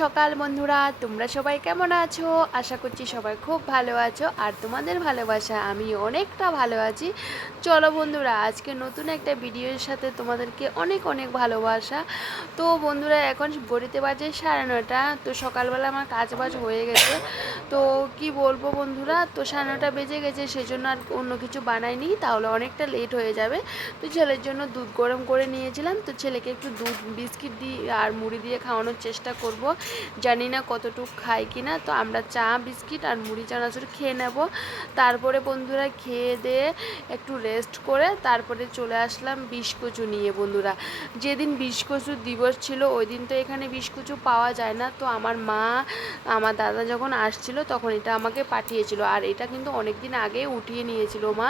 সকাল বন্ধুরা। তোমরা সবাই কেমন আছো? আশা করছি সবাই খুব ভালো আছো। আর তোমাদের ভালোবাসা আমি অনেকটা ভালো আছি। চলো বন্ধুরা, আজকে নতুন একটা ভিডিওর সাথে তোমাদেরকে অনেক অনেক ভালোবাসা। তো বন্ধুরা, এখন বড়িতে বাজে সাড়ে নটা তো সকালবেলা আমার কাজ বাজ হয়ে গেছে। তো কি বলব বন্ধুরা, তো সাড়ে নটা বেজে গেছে, সেজন্য আর অন্য কিছু বানাইনি। তাহলে অনেকটা লেট হয়ে যাবে। তো ছেলের জন্য দুধ গরম করে নিয়েছিলাম। তো ছেলেকে একটু দুধ, বিস্কিট দিয়ে আর মুড়ি দিয়ে খাওয়ানোর চেষ্টা করব। জানি না কতটুক খাই কি না তো আমরা চা, বিস্কিট আর মুড়ি, চানাচুর খেয়ে নেব। তারপরে বন্ধুরা খেয়ে দিয়ে একটু রেস্ট করে তারপরে চলে আসলাম বিস্কুচু নিয়ে বন্ধুরা। যেদিন বিস্কুচু দিবস ছিল, ওই দিন তো এখানে বিস্কুচু পাওয়া যায় না। তো আমার মা, আমার দাদা যখন আসছিল, তখন এটা আমাকে পাঠিয়েছিল। আর এটা কিন্তু অনেক দিন আগে উঠিয়ে নিয়েছিল মা।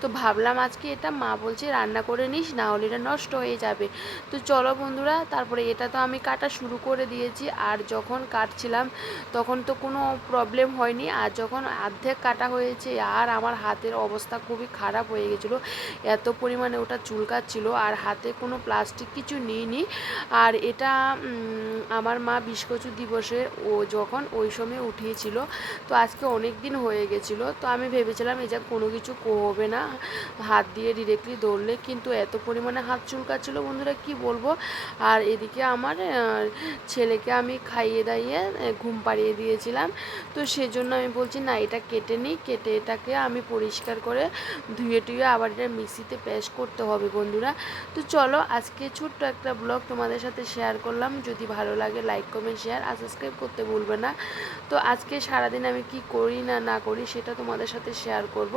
তো ভাবলাম আজকে এটা মা বলছে, রান্না করে নিস, না হলে এটা নষ্ট হয়ে যাবে। তো চলো বন্ধুরা, তারপরে এটা তো আমি কাটা শুরু করে দিয়েছি। আর যখন কাটছিলাম, তখন তো কোনো প্রবলেম হয়নি। আর যখন অর্ধেক কাটা হয়েছে, আর আমার হাতের অবস্থা খুবই খারাপ হয়ে গেছিল। এত পরিমাণে ওটা চুলকাচ্ছিল, আর হাতে কোনো প্লাস্টিক কিছু নিইনি। আর এটা আমার মা বিস্কচু দিবসে ও যখন ওই সময় উঠিয়েছিল, তো আজকে অনেক দিন হয়ে গেছিল। তো আমি ভেবেছিলাম যে কোনো কিছু হবে না, হাত দিয়ে ডিরেক্টলি দৌড়লে কিন্তু এত পরিমাণে হাত চুলকাচ্ছিল, বন্ধুরা, কি বলব? আর এদিকে আমার ছেলেকে আমি খাইয়ে দাইয়ে ঘুম পাড়িয়ে দিয়েছিলাম। তো সেজন্য আমি বলছি, না, এটা কেটে নিই। কেটে এটাকে আমি পরিষ্কার করে ধুয়ে টুয়ে আবার এটা মিক্সিতে পেস্ট করতে হবে, বন্ধুরা। তো চলো, আজকে ছোট্ট একটা ব্লগ তোমাদের সাথে শেয়ার করলাম। যদি ভালো লাগে, লাইক, কমেন্ট, শেয়ার আর সাবস্ক্রাইব করতে ভুলবে না। তো আজকে সারাদিন আমি কি করি না না করি, সেটা তোমাদের সাথে শেয়ার করব।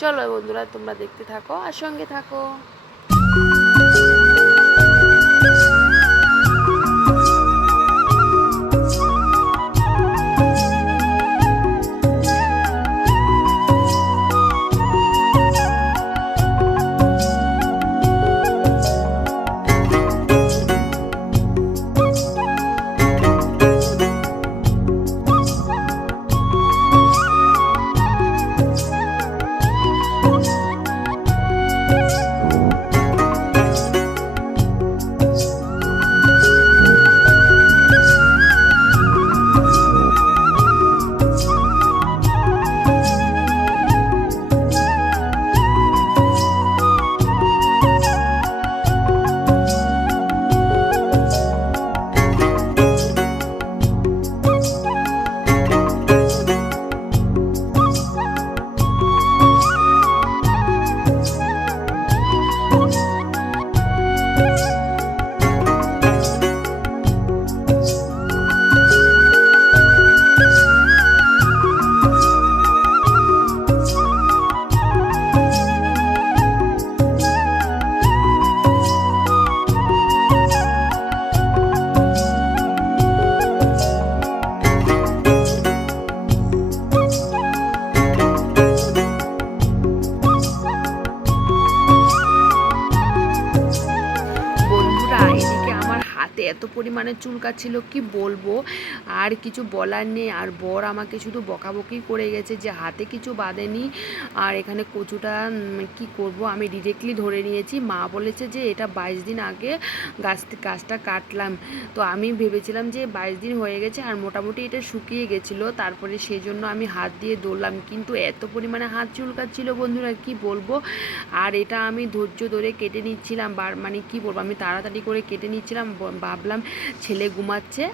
চলো বন্ধুরা, তোমরা দেখতে থাকো আর সঙ্গে থাকো। পরিমাণে চুলকাচ্ছিল, কি বলব? আর কিছু বলার নেই। আর বর আমাকে শুধু বকাবকি করে গেছে যে, হাতে কিছু বাঁধেনি। আর এখানে কচুটা কি করব? আমি ডিরেক্টলি ধরে নিয়েছি। মা বলেছে যে, এটা বাইশ দিন আগে গাছ, গাছটা কাটলাম। তো আমি ভেবেছিলাম যে, বাইশ দিন হয়ে গেছে আর মোটামুটি এটা শুকিয়ে গেছিল। তারপরে সেই জন্য আমি হাত দিয়ে দৌড়লাম কিন্তু এত পরিমাণে হাত চুলকাচ্ছিল বন্ধুরা, কি বলব? আর এটা আমি ধৈর্য ধরে কেটে নিচ্ছিলাম। বার মানে কি বলব? আমি তাড়াতাড়ি করে কেটে নিচ্ছিলাম। ভাবলাম ছেলে ঘুমাচ্ছে।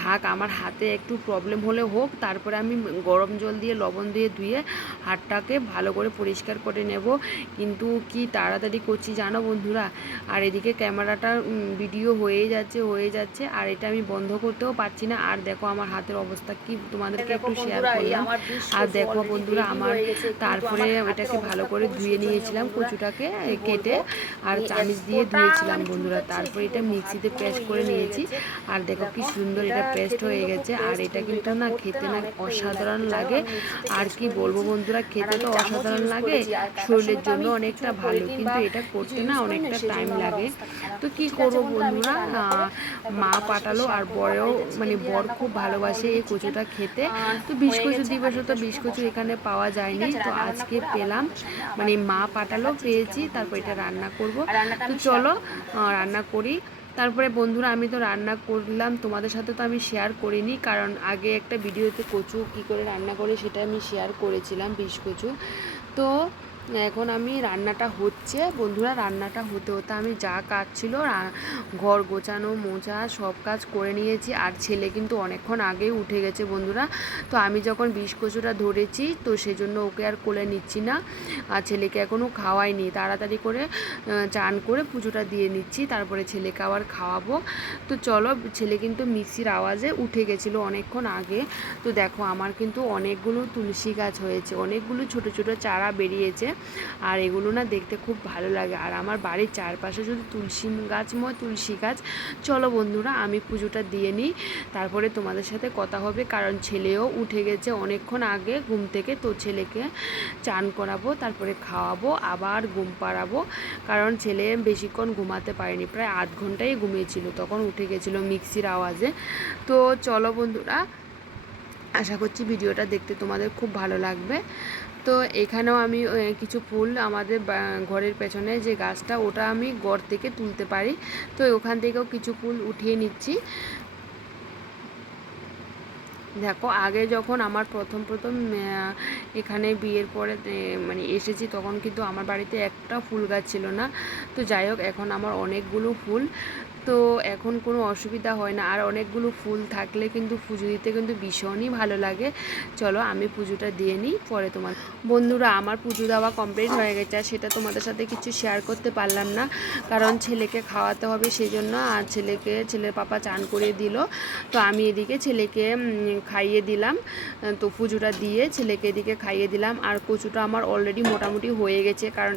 থাক আমার হাতে একটু প্রবলেম হলে হোক তারপরে আমি গরম জল দিয়ে লবণ দিয়ে ধুয়ে হাতটাকে ভালো করে পরিষ্কার করে নেব। কিন্তু কি তাড়াতাড়ি করছি জানো বন্ধুরা? আর এদিকে ক্যামেরাটা ভিডিও হয়ে যাচ্ছে হয়ে যাচ্ছে আর এটা আমি বন্ধ করতেও পারছি না। আর দেখো আমার হাতের অবস্থা কি তোমাদেরকে একটু শেয়ার করলাম। আর দেখো বন্ধুরা আমার তারপরে ওটাকে ভালো করে ধুয়ে নিয়েছিলাম কচুটাকে কেটে আর চামিচ দিয়ে ধুয়েছিলাম বন্ধুরা তারপরে এটা মিক্সিতে পেস্ট করে নিয়েছি। আর দেখো কি সুন্দর এটা পেস্ট হয়ে গেছে। আর এটা কিন্তু না খেতে না অসাধারণ লাগে। আর কি বলব বন্ধুরা খেতে তো অসাধারণ লাগে। শরীরের জন্য অনেকটা ভালো কিন্তু এটা করতে না অনেকটা টাইম লাগে। তো কি করব বন্ধুরা মা পাঠালো আর বড়ও মানে বর খুব ভালোবাসে এই কচুটা খেতে। তো বিস্কুচু দিবসে তো বিস্কুচু এখানে পাওয়া যায়নি তো আজকে পেলাম। মানে মা পাঠালো পেয়েছি তারপর এটা রান্না করব। তো চলো রান্না করি তারপরে বন্ধুরা আমি তো রান্না করলাম, তোমাদের সাথে তো আমি শেয়ার করিনি, কারণ আগে একটা ভিডিওতে কচু কি করে রান্না করে সেটা আমি শেয়ার করেছিলাম, বিষ কচু। তো এখন আমি রান্নাটা হচ্ছে। বন্ধুরা, রান্নাটা হতে হতে আমি যা কাজ ছিল ঘর গোছানো, মোছা সব কাজ করে নিয়েছি। আর ছেলে কিন্তু অনেকক্ষণ আগেই উঠে গেছে বন্ধুরা। তো আমি যখন বিষ কচুটা ধরেছি, তো সেজন্য ওকে আর কোলে নিচ্ছি না। আর ছেলেকে এখনও খাওয়াইনি। তাড়াতাড়ি করে চান করে পুজোটা দিয়ে নিচ্ছি। তারপরে ছেলেকে আবার খাওয়াবো। তো চলো, ছেলে কিন্তু মিক্সির আওয়াজে উঠে গেছিল অনেকক্ষণ আগে। তো দেখো, আমার কিন্তু অনেকগুলো তুলসী গাছ হয়েছে। অনেকগুলো ছোট ছোট চারা বেরিয়েছে। আর এগুলো না দেখতে খুব ভালো লাগে। আর আমার বাড়ির চারপাশে শুধু তুলসী গাছ ময় তুলসী গাছ। চলো বন্ধুরা, আমি পুজোটা দিয়ে নিই। তারপরে তোমাদের সাথে কথা হবে, কারণ ছেলেও উঠে গেছে অনেকক্ষণ আগে ঘুম থেকে, তো ছেলেকে চান করাবো, তারপরে খাওয়াবো, আবার ঘুম পাড়াবো। কারণ ছেলে বেশিক্ষণ ঘুমাতে পারেনি, প্রায় আধ ঘন্টাই ঘুমিয়েছিল, তখন উঠে গেছিল মিক্সির আওয়াজে। তো চলো বন্ধুরা, আশা করছি ভিডিওটা দেখতে তোমাদের খুব ভালো লাগবে। তো এখানেও আমি কিছু ফুল আমাদের ঘরের পেছনে যে গাছটা, ওটা আমি গড় থেকে তুলতে পারি। তো ওখান থেকেও কিছু ফুল উঠিয়ে নিচ্ছি। দেখো, আগে যখন আমার প্রথম প্রথম এখানে বিয়ের পরে মানে এসেছি, তখন কিন্তু আমার বাড়িতে একটা ফুল গাছ ছিল না। তো যাই হোক, এখন আমার অনেকগুলো ফুল। তো এখন কোনো অসুবিধা হয় না। আর অনেকগুলো ফুল থাকলে কিন্তু পুজো দিতে কিন্তু ভীষণই ভালো লাগে। চলো আমি পুজোটা দিয়ে নিই, পরে তোমার বন্ধুরা আমার পুজো দেওয়া কমপ্লিট হয়ে গেছে আর সেটা তোমাদের সাথে কিছু শেয়ার করতে পারলাম না। কারণ ছেলেকে খাওয়াতে হবে সেই জন্য আর ছেলেকে, ছেলের পাপা চান করে দিল। তো আমি এদিকে ছেলেকে খাইয়ে দিলাম। তো পুজোটা দিয়ে ছেলেকে এদিকে খাইয়ে দিলাম। আর কচুটা আমার অলরেডি মোটামুটি হয়ে গেছে। কারণ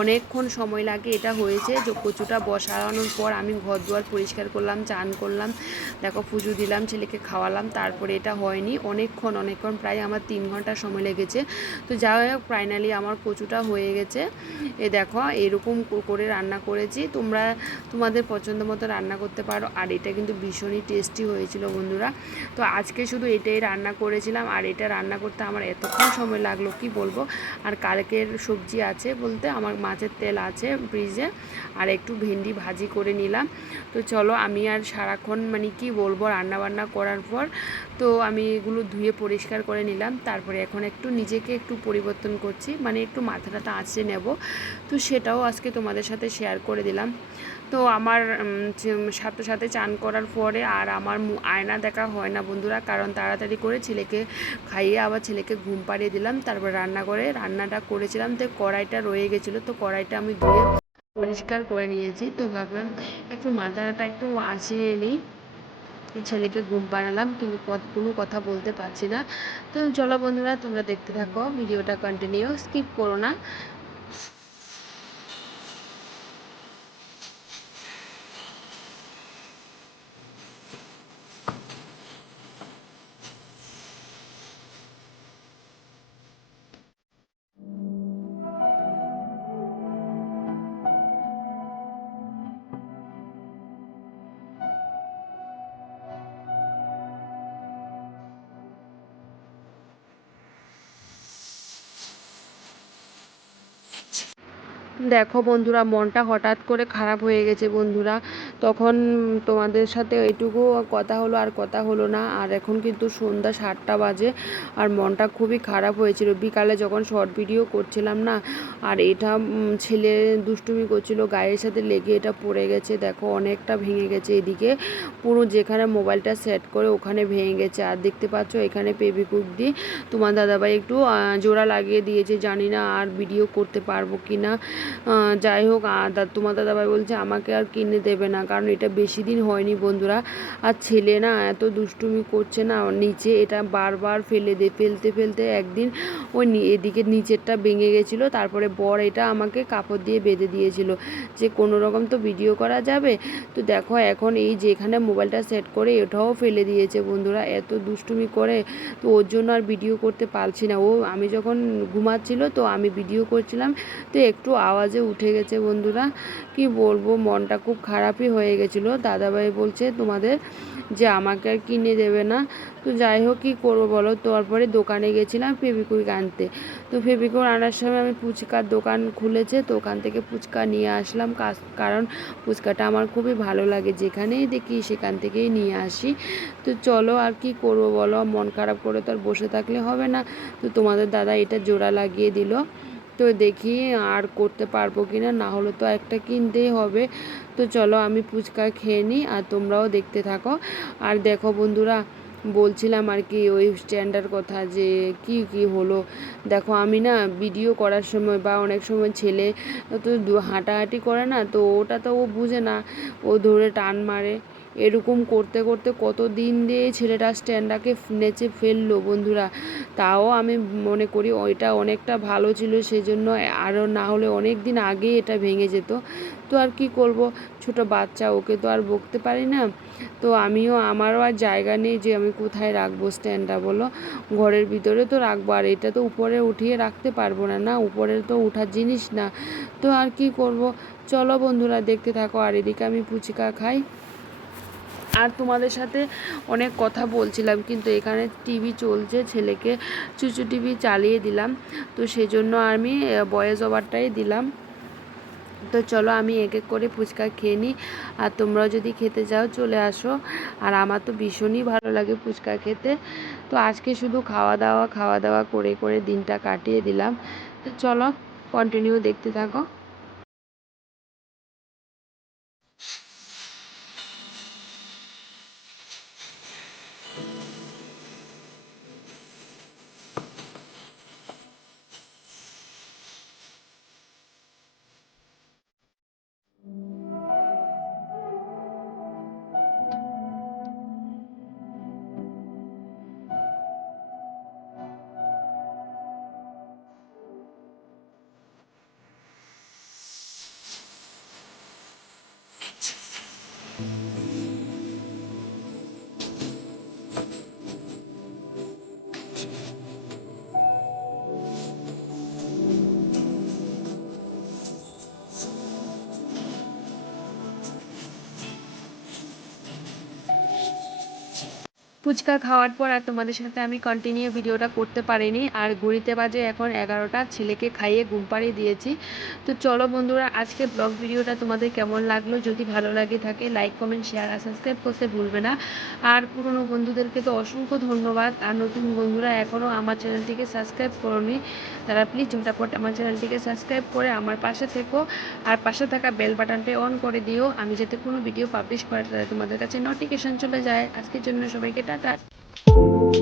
অনেকক্ষণ সময় লাগে, এটা হয়েছে। যে কচুটা বসানোর পর আমি ঘর দুয়ার পরিষ্কার করলাম, চান করলাম, দেখো পুজো দিলাম, ছেলেকে খাওয়ালাম, তারপরে এটা হয়নি। অনেকক্ষণ অনেকক্ষণ প্রায় আমার তিন ঘণ্টা সময় লেগেছে। তো যা হোক ফাইনালি আমার কচুটা হয়ে গেছে। এ দেখো, এরকম করে রান্না করেছি। তোমরা, তোমাদের পছন্দ মতো রান্না করতে পারো। আর এটা কিন্তু ভীষণই টেস্টি হয়েছিল বন্ধুরা। তো আজকে শুধু এটাই রান্না করেছিলাম। আর এটা রান্না করতে আমার এতক্ষণ সময় লাগল, কি বলব? আর কালকের সবজি আছে বলতে, আমার মাছের তেল আছে ফ্রিজে। আর একটু ভেন্ডি ভাজি করে নিলাম। তো চলো আমি আর সারাক্ষণ মানে কি বলব রান্না বান্না করার পর তো আমি এগুলো ধুয়ে পরিষ্কার করে নিলাম। তারপরে এখন একটু নিজেকে একটু পরিবর্তন করছি মানে একটু মাথাটা আঁচড়ে নেব। তো সেটাও আজকে তোমাদের সাথে শেয়ার করে দিলাম। তো আমার সাথে সাথে চান করার পরে আর আমার আয়না দেখা হয় না বন্ধুরা, কারণ তাড়াতাড়ি করে ছেলেকে খাইয়ে আবার ছেলেকে ঘুম পাড়িয়ে দিলাম। তারপর রান্না করে, রান্নাটা করেছিলাম। তো কড়াইটা রয়ে গেছিল। তো কড়াইটা আমি ধুয়ে পরিষ্কার করে নিয়েছি। তো ভাবলাম একটু মাথাটা একটু আসিয়ে নিই। ছেলেকে ঘুম পাড়ালাম, কিন্তু কোনো কথা বলতে পারছি না। তো চলো বন্ধুরা, তোমরা দেখতে থাকো, ভিডিওটা কন্টিনিউ স্কিপ করো না। দেখো বন্ধুরা মনটা হঠাৎ করে খারাপ হয়ে গেছে বন্ধুরা। তখন তোমাদের সাথে এইটুকু কথা হলো আর কথা হলো না। আর এখন কিন্তু সন্ধ্যা সাতটা বাজে আর মনটা খুবই খারাপ হয়েছিল। বিকালে যখন শর্ট ভিডিও করছিলাম না, আর এটা ছেলে দুষ্টুমি করছিল, গায়ের সাথে লেগে এটা পড়ে গেছে, দেখো অনেকটা ভেঙে গেছে এদিকে। পুরো যেখানে মোবাইলটা সেট করে ওখানে ভেঙে গেছে। আর দেখতে পাচ্ছ এখানে পেবিকুক দিয়ে তোমার দাদাভাই একটু জোড়া লাগিয়ে দিয়েছে, জানি না আর ভিডিও করতে পারব কি না যাই হোক দা- তোমার দাদাভাই বলছে, আমাকে আর কিনে দেবে না। কারণ এটা বেশি দিন হয়নি বন্ধুরা। আর ছেলে না এত দুষ্টুমি করছে না, নিচে এটা বারবার ফেলে দে, ফেলতে ফেলতে একদিন ওই এদিকে নিচেরটা ভেঙে গেছিল, তারপরে বর এটা আমাকে কাপড় দিয়ে বেঁধে দিয়েছিল যে কোনো রকম তো ভিডিও করা যাবে। তো দেখো এখন এই যেখানে মোবাইলটা সেট করে এটাও ফেলে দিয়েছে বন্ধুরা, এত দুষ্টুমি করে। তো ওর জন্য আর ভিডিও করতে পারছি না। ও, আমি যখন ঘুমাচ্ছিল তো আমি ভিডিও করছিলাম, তো একটু আওয়াজে উঠে গেছে বন্ধুরা। কি বলব, মনটা খুব খারাপই হয়ে হয়ে গেছিল। দাদাভাই বলছে, তোমাদের যে আমাকে আর কিনে দেবে না, তো যাই হোক, কী করব বলো? তারপরে দোকানে গেছিলাম ফেবিকুইক আনতে। তো ফেবিকুইক আনার সময় আমি ফুচকার দোকান খুলেছে, তো ওখান থেকে ফুচকা নিয়ে আসলাম। কারণ ফুচকাটা আমার খুবই ভালো লাগে। যেখানেই দেখি সেখান থেকেই নিয়ে আসি। তো চলো, আর কি করব বলো? মন খারাপ করে তো আর বসে থাকলে হবে না। তো তোমাদের দাদা এটা জোড়া লাগিয়ে দিল। তো দেখি আর করতে পারব কি না না হলে তো একটা কিনতেই হবে। তো চলো আমি ফুচকা খেয়ে নিই আর তোমরাও দেখতে থাকো। আর দেখো বন্ধুরা, বলছিলাম আর কি ওই স্ট্যান্ডার কথা যে কি কি হলো। দেখো আমি না ভিডিও করার সময় বা অনেক সময় ছেলে তো হাঁটাহাঁটি করে না, তো ওটা তো ও বুঝে না। ও ধরে টান মারে। এরকম করতে করতে কত দিন দিয়ে ছেলেটা স্ট্যান্ডাকে নেচে ফেলল বন্ধুরা। তাও আমি মনে করি ওইটা অনেকটা ভালো ছিল, সেজন্য আরও না হলে অনেক দিন আগেই এটা ভেঙে যেত। তো আর কি করব? ছোট বাচ্চা, ওকে তো আর বকতে পারি না। তো আমিও আমারও আর জায়গা নেই যে আমি কোথায় রাখব স্ট্যান্ডটা বলো? ঘরের ভিতরে তো রাখব, আর এটা তো উপরে উঠিয়ে রাখতে পারব না না? উপরে তো ওঠার জিনিস না। তো আর কি করব? চলো বন্ধুরা, দেখতে থাকো। আর এদিকে আমি ফুচকা খাই। আর তোমাদের সাথে অনেক কথা বলছিলাম, কিন্তু এখানে টিভি চলছে, ছেলেকে চুচু টিভি চালিয়ে দিলাম। তো সেজন্য আমি বয়েস ওভারটাই দিলাম। তো চলো আমি এক এক করে ফুচকা খেয়ে নিই। আর তোমরাও যদি খেতে চাও চলে আসো। আর আমার তো ভীষণই ভালো লাগে ফুচকা খেতে। তো আজকে শুধু খাওয়া দাওয়া খাওয়া দাওয়া করে করে দিনটা কাটিয়ে দিলাম। তো চলো কন্টিনিউ দেখতে থাকো। ফুচকা খাওয়ার পর আর তোমাদের সাথে আমি কন্টিনিউ ভিডিওটা করতে পারিনি। আর ঘুরিতে বাজে এখন এগারোটা, ছেলেকে খাইয়ে ঘুম পাড়িয়ে দিয়েছি। তো চলো বন্ধুরা আজকে ব্লগ ভিডিওটা তোমাদের কেমন লাগল? যদি ভালো লাগে থাকে লাইক কমেন্ট শেয়ার আর সাবস্ক্রাইব করতে ভুলবে না। আর পুরনো বন্ধুদেরকে তো অসংখ্য ধন্যবাদ। আর নতুন বন্ধুরা এখনও আমার চ্যানেলটিকে সাবস্ক্রাইব করনি, তারা প্লিজ ঝটাপট আমার চ্যানেলটিকে সাবস্ক্রাইব করে আমার পাশে থেকো। আর পাশে থাকা বেল বাটনটি অন করে দিও। আমি যাতে কোনো ভিডিও পাবলিশ করে তাহলে তোমাদের কাছে নোটিফিকেশান চলে যায়। আজকের জন্য সবাইকে that.